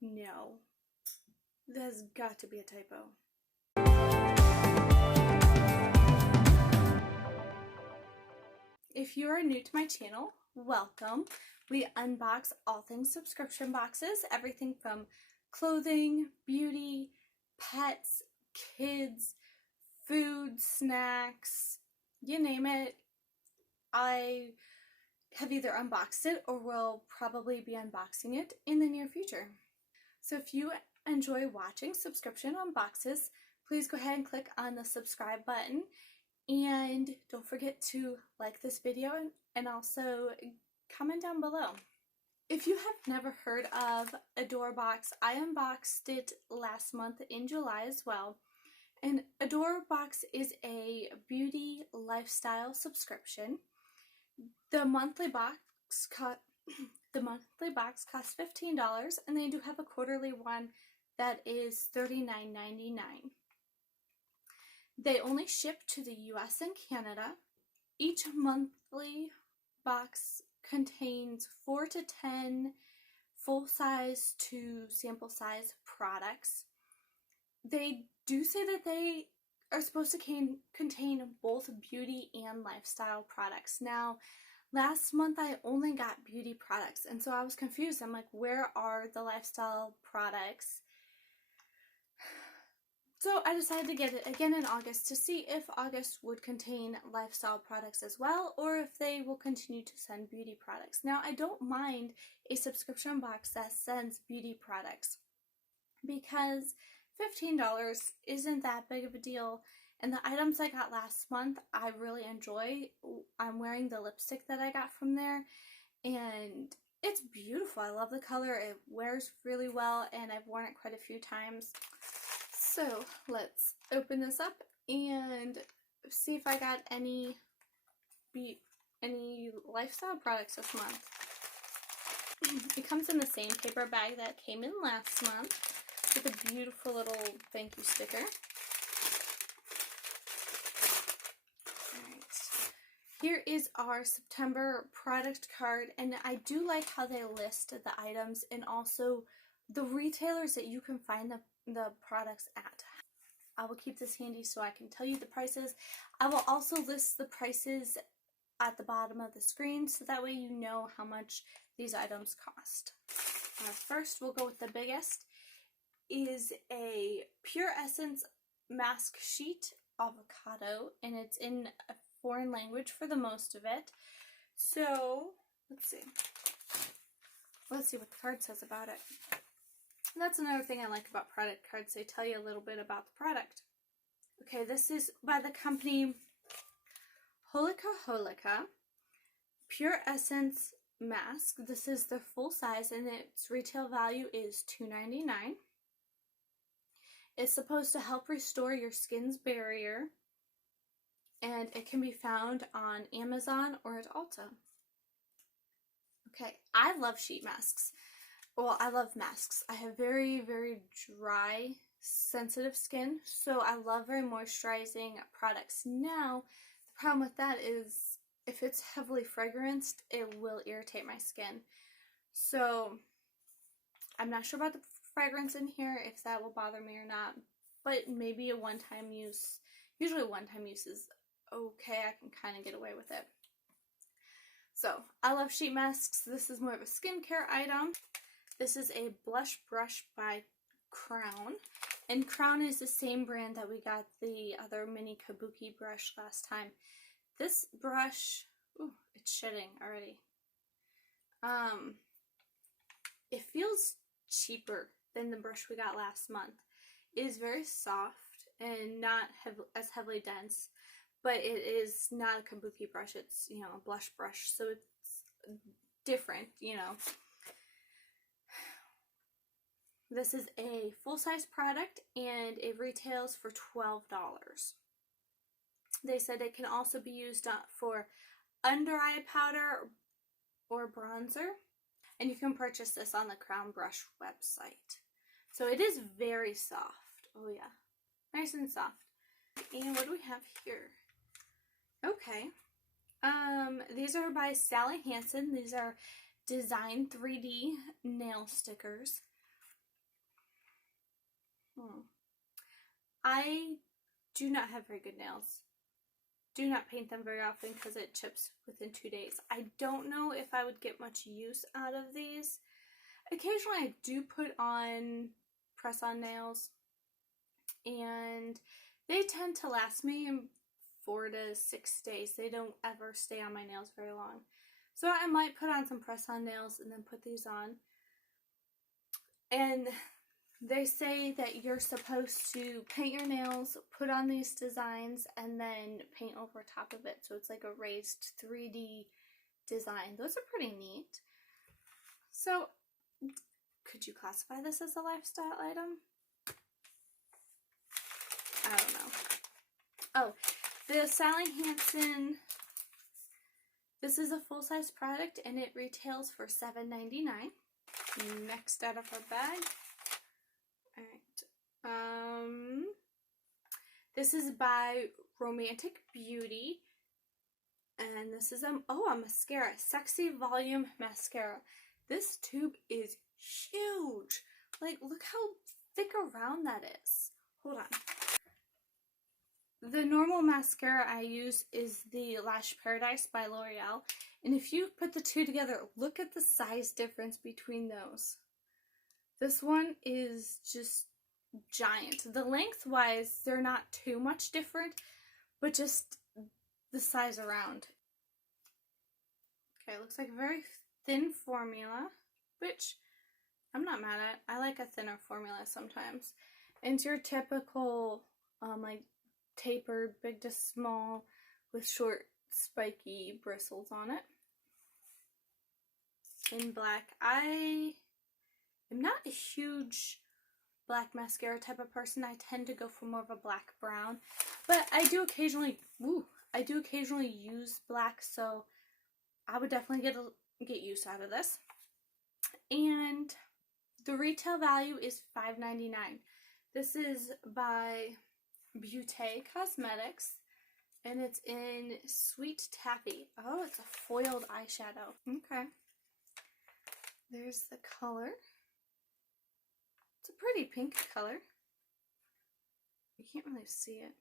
No, there's got to be a typo. If you are new to my channel, welcome. We unbox all things subscription boxes, everything from clothing, beauty, pets, kids, food, snacks, you name it. I have either unboxed it or will probably be unboxing it in the near future. So if you enjoy watching subscription unboxes, please go ahead and click on the subscribe button, and don't forget to like this video and also comment down below. If you have never heard of Adore Box, I unboxed it last month in July as well. And Adore Box is a beauty lifestyle subscription. The monthly box costs $15, and they do have a quarterly one that is $39.99. They only ship to the US and Canada. Each monthly box contains 4 to 10 full-size to sample-size products. They do say that they are supposed to contain both beauty and lifestyle products. Now, last month I only got beauty products, and so I was confused. I'm like, where are the lifestyle products? So I decided to get it again in August to see if August would contain lifestyle products as well, or if they will continue to send beauty products. Now, I don't mind a subscription box that sends beauty products because $15 isn't that big of a deal, and the items I got last month I really enjoy. I'm wearing the lipstick that I got from there, and it's beautiful. I love the color. It wears really well, and I've worn it quite a few times. So let's open this up and see if I got any lifestyle products this month. It comes in the same paper bag that came in last month with a beautiful little thank you sticker. Alright, here is our September product card, and I do like how they list the items and also the retailers that you can find the products at. I will keep this handy so I can tell you the prices. I will also list the prices at the bottom of the screen so that way you know how much these items cost. First, we'll go with the biggest. Is a Pure Essence mask sheet avocado, and it's in a foreign language for the most of it. So let's see what the card says about it. And that's another thing I like about product cards. They tell you a little bit about the product. Okay, this is by the company Holika Pure Essence mask. This is the full size, and its retail value is $2.99. It's supposed to help restore your skin's barrier, and it can be found on Amazon or at Ulta. Okay, I love sheet masks. Well, I love masks. I have very, very dry, sensitive skin, so I love very moisturizing products. Now, the problem with that is if it's heavily fragranced, it will irritate my skin. So, I'm not sure about the fragrance in here, if that will bother me or not, but maybe a one-time use. Usually one-time use is okay. I can kind of get away with it. So, I love sheet masks. This is more of a skincare item. This is a blush brush by Crown, and Crown is the same brand that we got the other mini kabuki brush last time. This brush, ooh, it's shedding already. It feels cheaper than the brush we got last month. It is very soft and not as heavily dense, but it is not a kabuki brush. It's, you know, a blush brush, so it's different, you know. This is a full-size product, and it retails for $12. They said it can also be used for under-eye powder or bronzer, and you can purchase this on the Crown Brush website. So it is very soft. Oh yeah, nice and soft. And what do we have here? Okay, these are by Sally Hansen. These are Design 3D nail stickers. I do not have very good nails. Do not paint them very often because it chips within 2 days. I don't know if I would get much use out of these. Occasionally I do put on press-on nails, and they tend to last me 4 to 6 days. They don't ever stay on my nails very long. So I might put on some press-on nails and then put these on. And they say that you're supposed to paint your nails, put on these designs, and then paint over top of it. So it's like a raised 3D design. Those are pretty neat. So could you classify this as a lifestyle item? I don't know. Oh, the Sally Hansen, this is a full-size product and it retails for $7.99. Next out of our bag. Alright. This is by Romantic Beauty. And this is a mascara. Sexy Volume Mascara. This tube is huge. Like, look how thick around that is. Hold on. The normal mascara I use is the Lash Paradise by L'Oreal. And if you put the two together, look at the size difference between those. This one is just giant. The lengthwise, they're not too much different, but just the size around. Okay, looks like a very thin formula, which I'm not mad at. I like a thinner formula sometimes. And it's your typical, like, tapered, big to small, with short, spiky bristles on it. In black. I am not a huge black mascara type of person. I tend to go for more of a black brown, but I do occasionally use black, so I would definitely get use out of this. And the retail value is $5.99. This is by Beauté Cosmetics, and it's in Sweet Taffy. Oh, it's a foiled eyeshadow. Okay. There's the color. It's a pretty pink color. You can't really see it.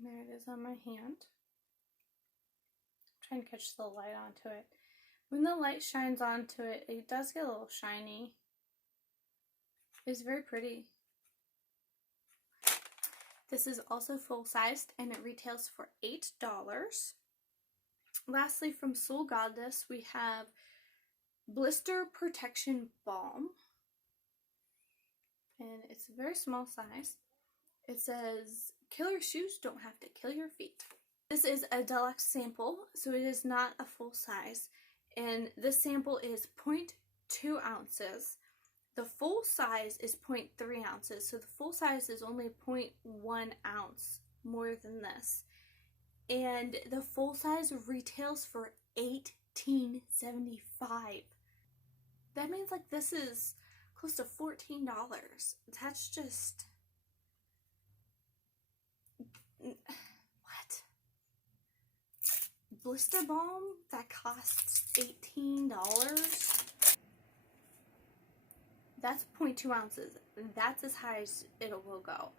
There it is on my hand. I'm trying to catch the light onto it. When the light shines onto it, it does get a little shiny. It's very pretty. This is also full-sized and it retails for $8. Lastly, from Soul Goddess, we have Blister Protection Balm. And it's a very small size. It says, "Killer shoes don't have to kill your feet." This is a deluxe sample, so it is not a full size. And this sample is 0.2 ounces. The full size is 0.3 ounces, so the full size is only 0.1 ounce more than this. And the full size retails for $18.75. That means like this is close to $14. That's just... what? Blister Balm that costs $18? That's 0.2 ounces. That's as high as it will go.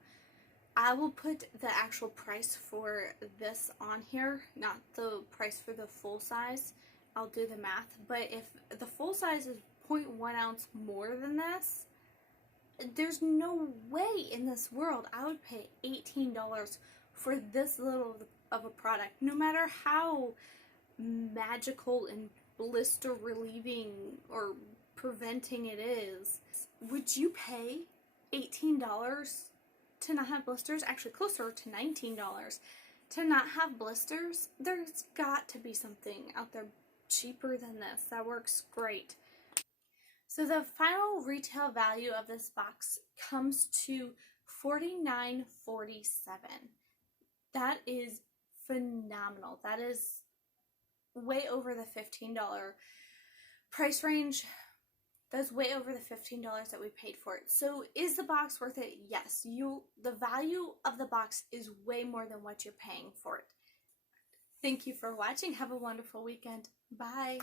I will put the actual price for this on here, not the price for the full size. I'll do the math. But if the full size is 0.1 ounce more than this, there's no way in this world I would pay $18 for this little of a product, no matter how magical and blister relieving or preventing it is. Would you pay $18 to not have blisters? Actually, closer to $19 to not have blisters. There's got to be something out there cheaper than this that works great. So the final retail value of this box comes to $49.47. That is phenomenal. That is way over the $15 price range. That's way over the $15 that we paid for it. So is the box worth it? Yes. The value of the box is way more than what you're paying for it. Thank you for watching. Have a wonderful weekend. Bye.